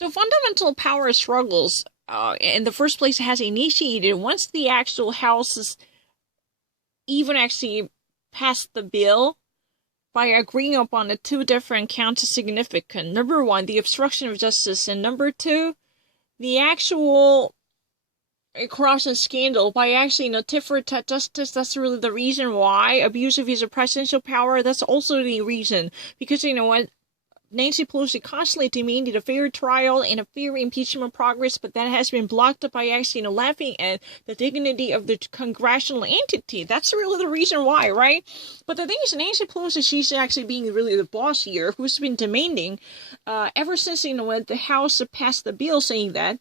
So fundamental power struggles, in the first place, has initiated once the actual houses even actually passed the bill by agreeing upon the two different counts of significant. Number one, the obstruction of justice, and number two, the actual corruption scandal by actually tit for tat justice. That's really the reason why abuse of his presidential power. That's also the reason, because you know what, Nancy Pelosi constantly demanded a fair trial and a fair impeachment progress, but that has been blocked by actually, laughing at the dignity of the congressional entity. That's really the reason why, right? But the thing is, Nancy Pelosi, she's actually being really the boss here, who's been demanding, ever since, the House passed the bill saying that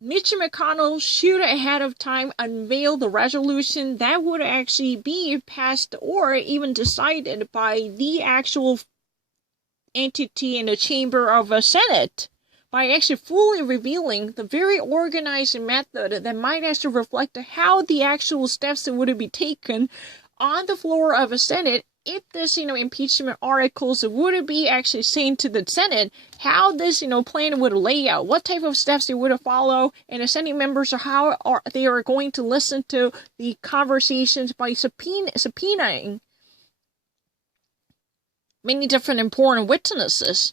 Mitch McConnell should ahead of time unveil the resolution that would actually be passed or even decided by the actual entity in the chamber of a Senate, by actually fully revealing the very organized method that might actually reflect how the actual steps that would be taken on the floor of a Senate if this, impeachment articles would be actually sent to the Senate, how this, plan would lay out, what type of steps they would follow, and the Senate members, how they are going to listen to the conversations by subpoenaing many different important witnesses.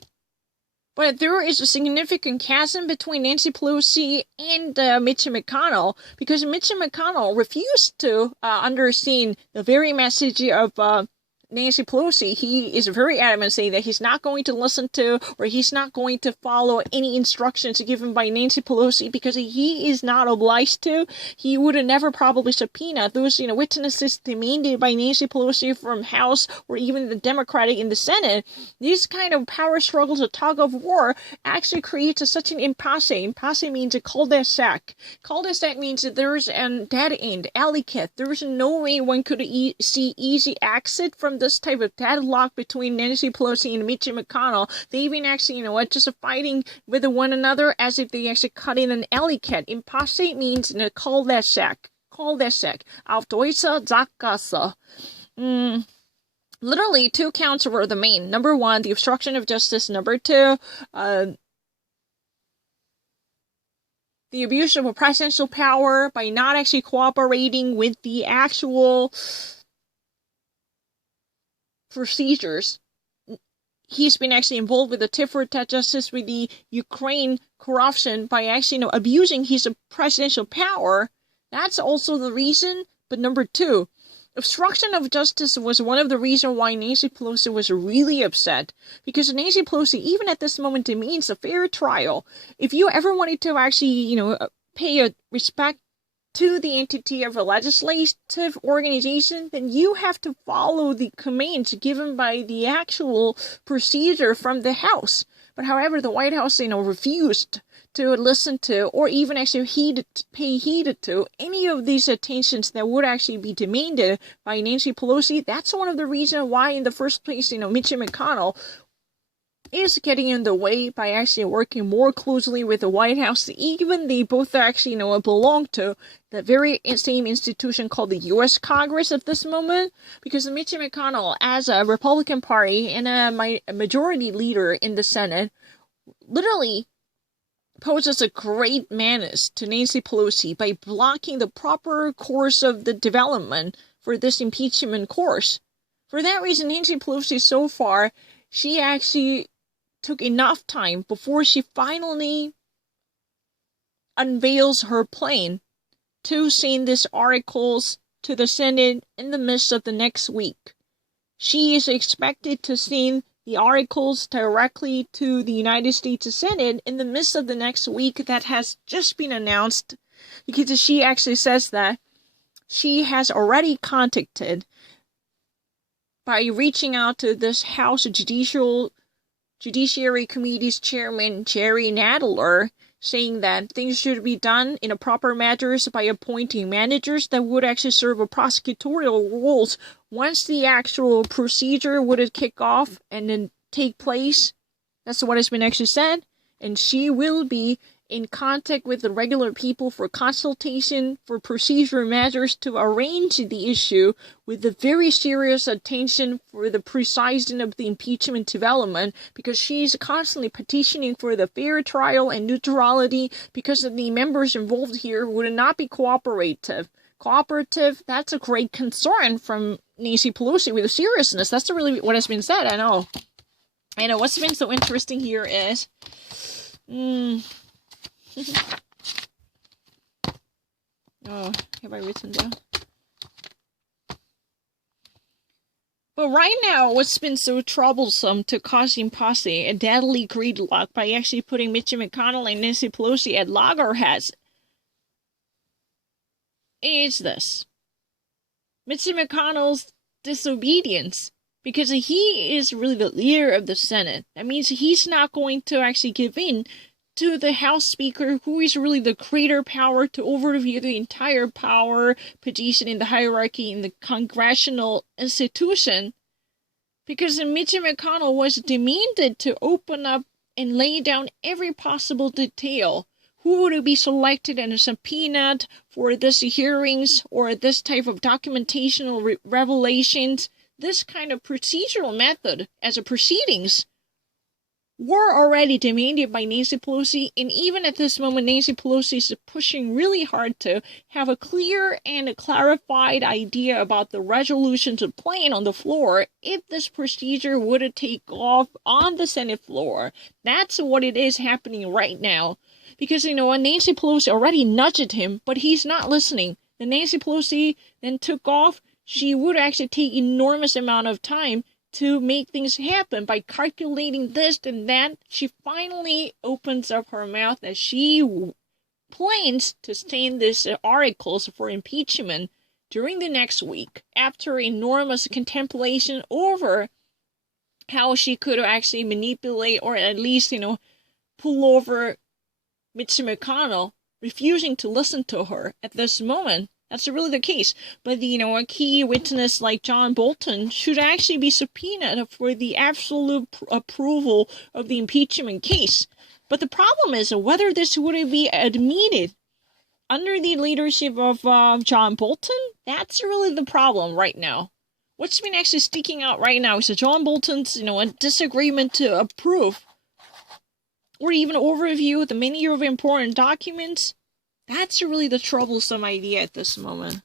But there is a significant chasm between Nancy Pelosi and Mitch McConnell, because Mitch McConnell refused to understand the very message of Nancy Pelosi. He is very adamant saying that he's not going to listen to, or he's not going to follow any instructions given by Nancy Pelosi, because he is not obliged to. He would have never probably subpoena those, witnesses demanded by Nancy Pelosi from House or even the Democratic in the Senate. These kind of power struggles, a tug of war, actually creates such an impasse. Impasse means a cul-de-sac. Cul-de-sac means that there's a dead end, alley cat. There's no way one could see easy exit from this type of deadlock between Nancy Pelosi and Mitch McConnell. They've been actually, just fighting with one another as if they actually cut in an alley cat. Impasse means in a cul-de-sac. Cul-de-sac. Auf Deutsch, Sackgasse. Literally, two counts were the main. Number one, the obstruction of justice. Number two, the abuse of a presidential power by not actually cooperating with the actual procedures. He's been actually involved with the tit for tat justice with the Ukraine corruption by actually, abusing his presidential power. That's also the reason. But number two, obstruction of justice was one of the reasons why Nancy Pelosi was really upset, because Nancy Pelosi, even at this moment, demands a fair trial. If you ever wanted to actually, pay a respect to the entity of a legislative organization, then you have to follow the commands given by the actual procedure from the House. But however, the White House, refused to listen to or even actually pay heed to any of these attentions that would actually be demanded by Nancy Pelosi. That's one of the reasons why, in the first place, Mitch McConnell is getting in the way by actually working more closely with the White House, even they both actually, belong to the very same institution called the U.S. Congress at this moment, because Mitch McConnell, as a Republican Party and a majority leader in the Senate, literally poses a great menace to Nancy Pelosi by blocking the proper course of the development for this impeachment course. For that reason, Nancy Pelosi, so far, she actually took enough time before she finally unveils her plan to send these articles to the Senate in the midst of the next week. She is expected to send the articles directly to the United States Senate in the midst of the next week. That has just been announced, because she actually says that she has already contacted, by reaching out to this House Judiciary Committee's chairman, Jerry Nadler, saying that things should be done in a proper measures by appointing managers that would actually serve a prosecutorial roles once the actual procedure would kick off and then take place. That's what has been actually said. And she will be in contact with the regular people for consultation, for procedure measures to arrange the issue with the very serious attention for the precising of the impeachment development, because she's constantly petitioning for the fair trial and neutrality because the members involved here would not be cooperative. That's a great concern from Nancy Pelosi with the seriousness. That's really what has been said, I know. And what's been so interesting here is... Oh, have I written down? But right now, what's been so troublesome to causing posse a deadly gridlock by actually putting Mitch McConnell and Nancy Pelosi at loggerheads is this. Mitch McConnell's disobedience. Because he is really the leader of the Senate. That means he's not going to actually give in to the House Speaker, who is really the greater power to overview the entire power position in the hierarchy in the congressional institution. Because Mitch McConnell was demanded to open up and lay down every possible detail. Who would be selected and subpoenaed for this hearings or this type of documentation or revelations. This kind of procedural method as a proceedings were already demanded by Nancy Pelosi, and even at this moment, Nancy Pelosi is pushing really hard to have a clear and a clarified idea about the resolutions and plan on the floor if this procedure would take off on the Senate floor. That's what it is happening right now. Because, Nancy Pelosi already nudged him, but he's not listening. Then Nancy Pelosi then took off. She would actually take enormous amount of time to make things happen by calculating this and that. She finally opens up her mouth as she plans to send these articles for impeachment during the next week after enormous contemplation over how she could actually manipulate or at least, pull over Mitch McConnell, refusing to listen to her at this moment. That's really the case. But, a key witness like John Bolton should actually be subpoenaed for the absolute approval of the impeachment case. But the problem is whether this would be admitted under the leadership of John Bolton. That's really the problem right now. What's been actually sticking out right now is John Bolton's, a disagreement to approve or even overview the many of important documents. That's really the troublesome idea at this moment.